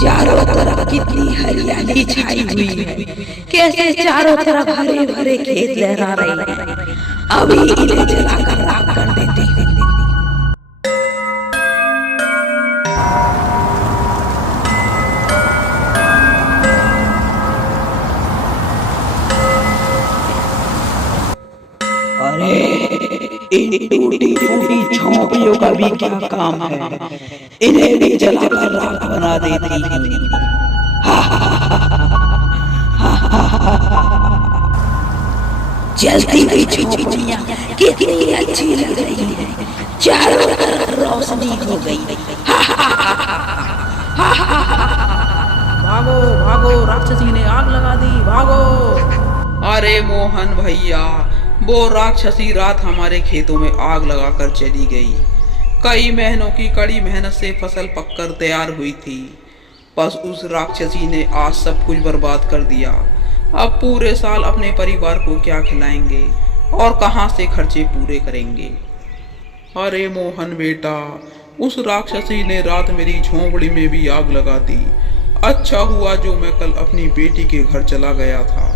चारों तरफ कितनी हरियाली छाई हुई है। कैसे चारों तरफ हरे भरे खेत लहरा रहे हैं। अभी इन्हें जलाकर राख कर देते हैं। अरे इन टूटी फूटी झोंपड़ियों का भी क्या काम है। इन्हें भी जलाकर राख बना देती हूँ। जलती हुई झोंपड़ियाँ कितनी अच्छी लग रही है। चारों तरफ रोशनी हो गई। भागो भागो, राक्षसी ने आग लगा दी, भागो। अरे मोहन भैया, वो राक्षसी रात हमारे खेतों में आग लगाकर चली गई। कई महीनों की कड़ी मेहनत से फसल पककर तैयार हुई थी, बस उस राक्षसी ने आज सब कुछ बर्बाद कर दिया। अब पूरे साल अपने परिवार को क्या खिलाएंगे और कहाँ से खर्चे पूरे करेंगे। अरे मोहन बेटा, उस राक्षसी ने रात मेरी झोंपड़ी में भी आग लगा दी। अच्छा हुआ जो मैं कल अपनी बेटी के घर चला गया था,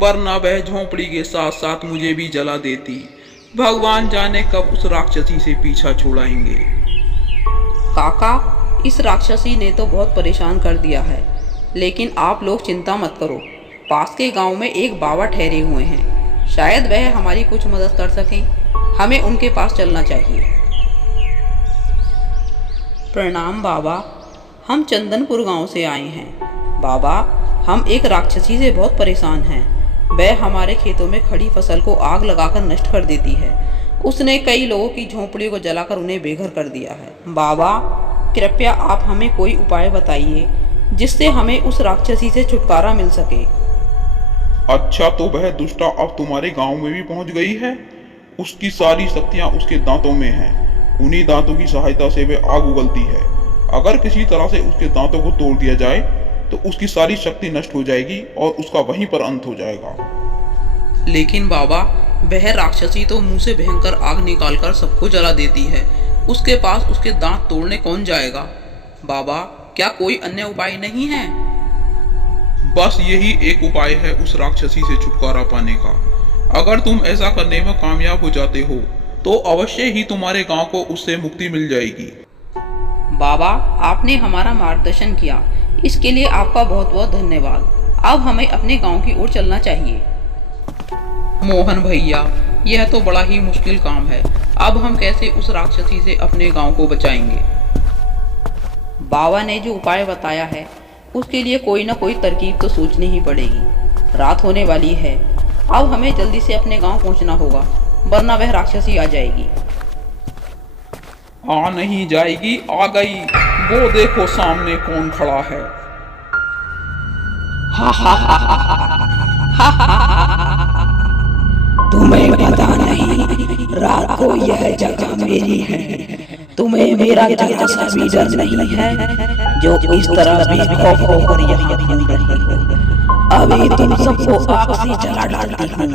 वरना वह झोंपड़ी के साथ साथ मुझे भी जला देती। भगवान जाने कब उस राक्षसी से पीछा छुड़ाएंगे। काका, इस राक्षसी ने तो बहुत परेशान कर दिया है, लेकिन आप लोग चिंता मत करो। पास के गांव में एक बाबा ठहरे हुए हैं, शायद वह हमारी कुछ मदद कर सकें। हमें उनके पास चलना चाहिए। प्रणाम बाबा, हम चंदनपुर गांव से आए हैं। बाबा, हम एक राक्षसी से बहुत परेशान हैं। वह हमारे खेतों में खड़ी फसल को आग लगाकर नष्ट कर देती है। उसने कई लोगों की झोंपड़ियों को जलाकर उन्हें बेघर कर दिया है। बाबा, कृपया आप हमें कोई उपाय बताइए जिससे हमें उस राक्षसी से छुटकारा मिल सके। अच्छा, तो वह दुष्टा अब तुम्हारे गांव में भी पहुंच गई है। उसकी सारी शक्तियां उसके दांतों में हैं। उन्हीं दांतों की सहायता से वह आग उगलती है। अगर किसी तरह से उसके दांतों को तोड़ दिया जाए तो उसकी सारी शक्ति नष्ट हो जाएगी और उसका वहीं पर अंत हो जाएगा। लेकिन बाबा, वह राक्षसी तो मुंह से भयंकर आग निकालकर सबको जला देती है। उसके पास उसके दांत तोड़ने कौन जाएगा। बाबा, क्या कोई अन्य उपाय नहीं है? बस यही एक उपाय है उस राक्षसी से छुटकारा पाने का। अगर तुम ऐसा करने में कामयाब हो जाते हो तो अवश्य ही तुम्हारे गांव को उससे मुक्ति मिल जाएगी। बाबा, आपने हमारा मार्गदर्शन किया, इसके लिए आपका बहुत बहुत धन्यवाद। अब हमें अपने गांव की ओर चलना चाहिए। मोहन भैया, यह तो बड़ा ही मुश्किल काम है। अब हम कैसे उस राक्षसी से अपने गांव को बचाएंगे? बाबा ने जो उपाय बताया है उसके लिए कोई ना कोई तरकीब तो सोचनी ही पड़ेगी। रात होने वाली है, अब हमें जल्दी से अपने गांव पहुंचना होगा, वरना वह राक्षसी आ जाएगी। आ नहीं जाएगी, आ गई। वो देखो सामने कौन खड़ा है। तुम्हें पता नहीं, रात को यह जगह मेरी है। तुम्हें मेरा जरा सा भी डर नहीं है जो इस तरह भी खौफ होकर यहाँ घूम रही हो। अभी तुम सबको आग से जला डालती हूँ।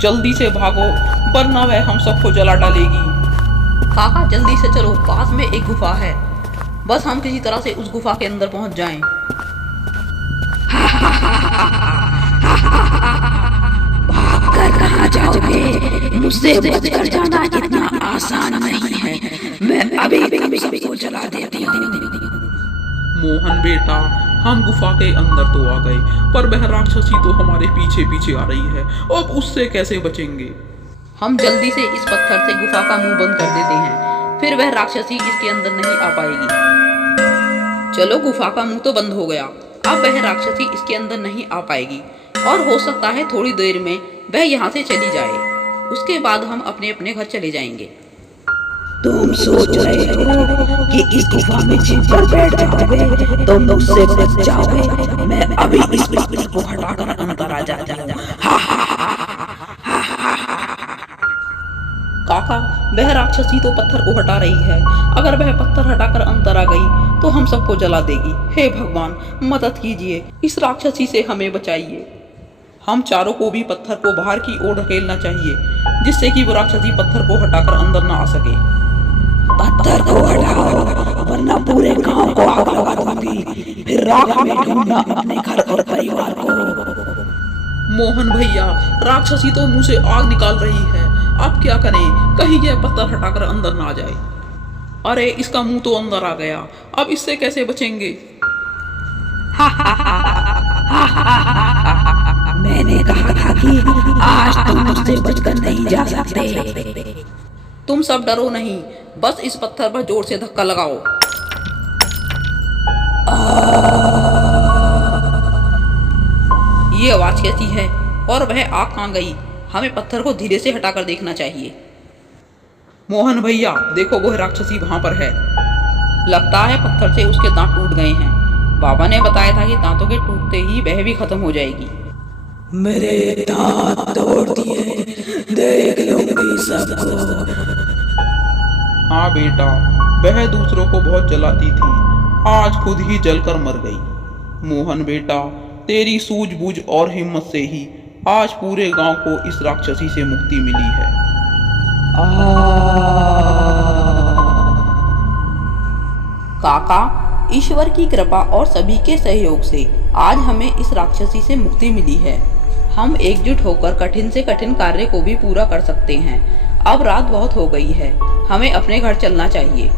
जल्दी से भागो, वरना वह हम सबको जला डालेगी। काका, जल्दी से चलो, पास में एक गुफा है, बस हम किसी तरह से उस गुफा के अंदर पहुंच जाएं। भागकर कहाँ जाओगे? मुझसे बचकर जाना इतना आसान नहीं है। मैं अभी तुम सबको जला देती हूँ। मोहन बेटा, हम गुफा के अंदर तो आ गए, पर वह राक्षसी तो हमारे पीछे पीछे आ रही है। अब उससे कैसे बचेंगे? हम जल्दी से इस पत्थर से गुफा का मुंह बंद कर देते हैं, फिर वह राक्षसी इसके अंदर नहीं आ पाएगी। चलो, गुफा का मुंह तो बंद हो गया, अब वह राक्षसी इसके अंदर नहीं आ पाएगी और हो सकता है थोड़ी देर में वह यहाँ से चली जाए। उसके बाद हम अपने अपने घर चले जाएंगे। तुम सोच रहे हो कि इस गुफा में छिपकर बैठ जाओगे तो मुझसे बच जाओगे? मैं अभी इस पत्थर को हटाकर अंदर आ जाता हूँ। काका, वह राक्षसी तो पत्थर को हटा रही है। अगर वह पत्थर हटाकर अंदर आ गई तो हम सबको जला देगी। हे भगवान, मदद कीजिए, इस राक्षसी से हमें बचाइए। हम चारों को भी पत्थर को बाहर की ओर धकेलना चाहिए, जिससे कि वो राक्षसी पत्थर को हटाकर अंदर ना आ सके। पत्थर को हटाओ वरना पूरे गांव को आग लगा दूंगी, फिर राख में ढूंढना अपने घर और परिवार को। मोहन भैया, राक्षसी तो मुंह से आग निकाल रही है, अब क्या करें? कहीं यह पत्थर हटाकर अंदर ना आ जाए। अरे इसका मुंह तो अंदर आ गया, अब इससे कैसे बचेंगे? मैंने कहा था कि आज तुम मुझसे बचकर नहीं जा सकते। तुम सब डरो नहीं, बस इस पत्थर पर जोर से धक्का लगाओ। ये आवाज कैसी है और वह आग कहाँ गई? हमें पत्थर को धीरे से हटाकर देखना चाहिए। मोहन भैया देखो, वह राक्षसी वहां पर है। लगता है पत्थर से उसके दांत टूट गए हैं। बाबा ने बताया था कि दांतों के टूटते ही वह भी खत्म हो जाएगी। मेरे दांत तोड़ दिए, देख लूंगी सबको। हाँ बेटा, वह दूसरों को बहुत जलाती थी, आज खुद ही जलकर मर गई। मोहन बेटा, तेरी सूझबूझ और हिम्मत से ही आज पूरे गांव को इस राक्षसी से मुक्ति मिली है। काका, ईश्वर की कृपा और सभी के सहयोग से आज हमें इस राक्षसी से मुक्ति मिली है। हम एकजुट होकर कठिन से कठिन कार्य को भी पूरा कर सकते हैं। अब रात बहुत हो गई है, हमें अपने घर चलना चाहिए।